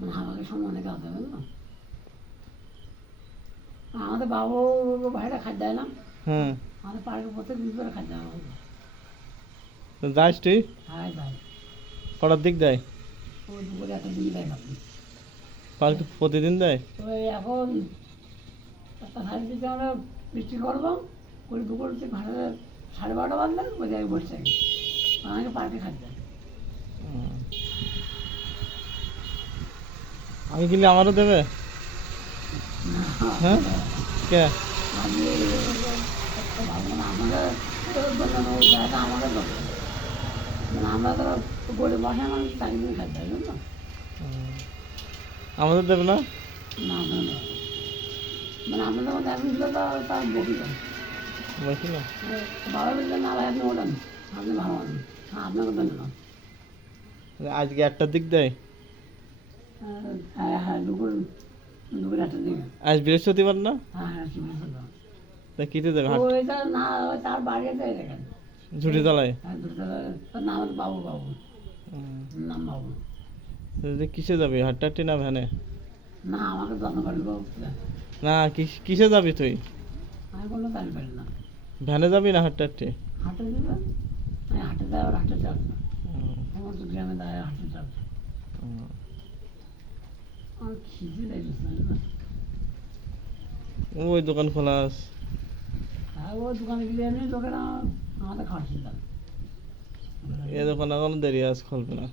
মানে আমাকে সমানে কাজ দেবে না। আমাদের বাবু ভাইরা খাদ্য দেয় না। হুম। আমাদের পাড়ার প্রত্যেক দিন করে খাদ্য দেয় আমাকে। যাস তুই? হ্যাঁ যাই। কটার দিক দেয়? ও দুপুরে একটা দিকে দেয় আপনি। কালকে প্রতিদিন দেয়? ওই এখন একটা সাড়ে দিকে আমরা বৃষ্টি করবো, করে দুপুর থেকে 12:30 বাজলে ওই জায়গায় বসে থাকি। আমাকে পার্কে খাদ্য দেয়। আমি কিনলে আমারও দেবে? হ্যাঁ কে? আমি ভালো না আমাদের ওই জায়গাটা আমাদের দরকার। মানে আমরা ধরো গরিব বাসায় মানুষ তাকে দিন খাদ্য দেয় বুঝলো। আমাদের দেবে না? না আপনার না। মানে আপনাদের মধ্যে এখন ছিল তার বকি দেয়। বলছি না বাবা বললেন না ভাই আপনি ওঠান, আপনি ভালো আছেন, হ্যাঁ আপনাকে ধন্যবাদ। আজকে 1টার দিক দেয়? হ্যাঁ হ্যাঁ দুপুর 1টার দিকে। আজ বৃহস্পতিবার না? হ্যাঁ হ্যাঁ ঠিক আছে। তা কিতে দেবে? হাট ওইটা না ওই তার বাড়িতে দেখেন। ঝুটি তলায়? হ্যাঁ দুটো তার নাম হচ্ছে বাবু বাবু, নাম বাবু। কিসে যাবি, হাট্টাটি না ভ্যানে? না আমাকে যত্ন করে গো। না কিসে যাবি তুই? আমি বললো তাই পারি না। ভ্যানে যাবি না হাট্টাটি? হাটে দেবে, আমি হাটে দেয় আর হাটে চাপ না। আমার তো গ্রামে দেয় হাটে চাপ। আমার খিদে লাগছে না। ওই দোকান খোলা আছে। হ্যাঁ ও দোকানে গেলে এমনি লোকেরা আমাদের খাওয়াচ্ছিল। এ দোকান এখনো দেরি আছে, খুলবে না।